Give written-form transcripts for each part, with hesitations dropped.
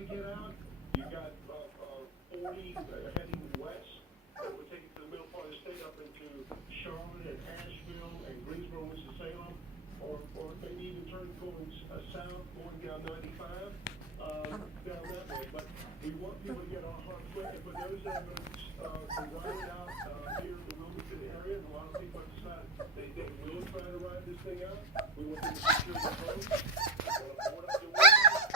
to get out. You got 40 heading west that would take you to the middle part of the state up into Charlotte and Asheville and Greensboro, Winston-Salem, or maybe even going south, going down 95, down that way. But we want people to get on hard quick, and for those that are going to ride it out here in the Wilmington area, and a lot of people have decided they will try to ride this thing out. We want them to secure the road. Board up their windows,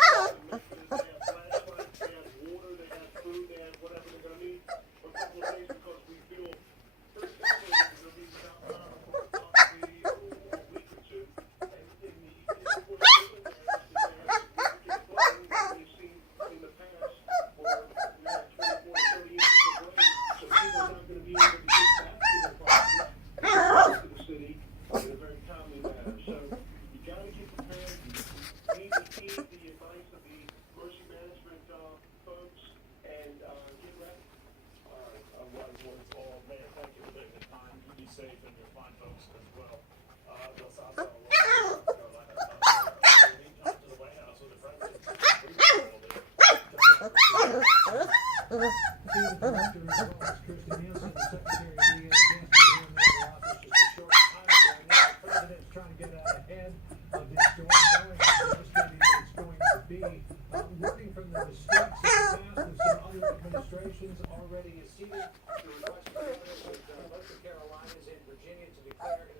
make sure that they have flashlights, they have water, they have food, they have whatever they're going to need for a couple of days, because we feel first thing they're going to be without power for possibly a week or two. And in the important areas that they have significant flooding that we've seen in the past, where we had 24 to 30 inches of rain, so people are not going to be able to get back to their properties, to the city in a very timely manner. So you got to get prepared. You need to heed the advice of the emergency management folks and get ready. All right, well, Mayor, thank you for taking the time. You be safe and your fine folks as well. Los Altos, North Carolina, lead time to the White House with the president. Senior Director of Police Kirsten Nielsen and Secretary Deanna Jansen here in the Oval Office just a short time ago. I know the President's trying to get out ahead of this storm, knowing how devastating it's going to be. Learning from the mistakes of the past with some other administrations already seated, the request for governors of both the Carolinas and Virginia to declare